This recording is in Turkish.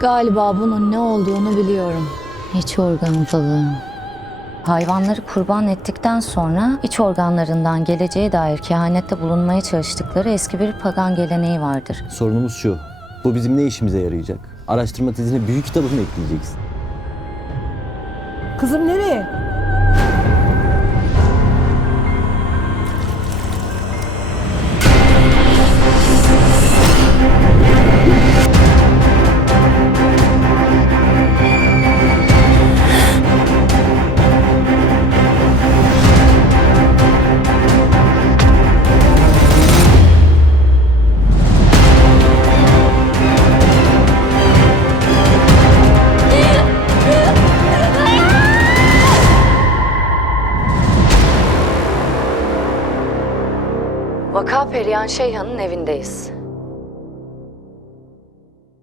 Galiba bunun ne olduğunu biliyorum. İç organ balığı. Hayvanları kurban ettikten sonra iç organlarından geleceğe dair kehanette bulunmaya çalıştıkları eski bir pagan geleneği vardır. Sorunumuz şu. Bu bizim ne işimize yarayacak? Araştırma tezine büyük kitabı mı ekleyeceksin? Kızım nereye? Vaka Perihan Şeyhan'ın evindeyiz.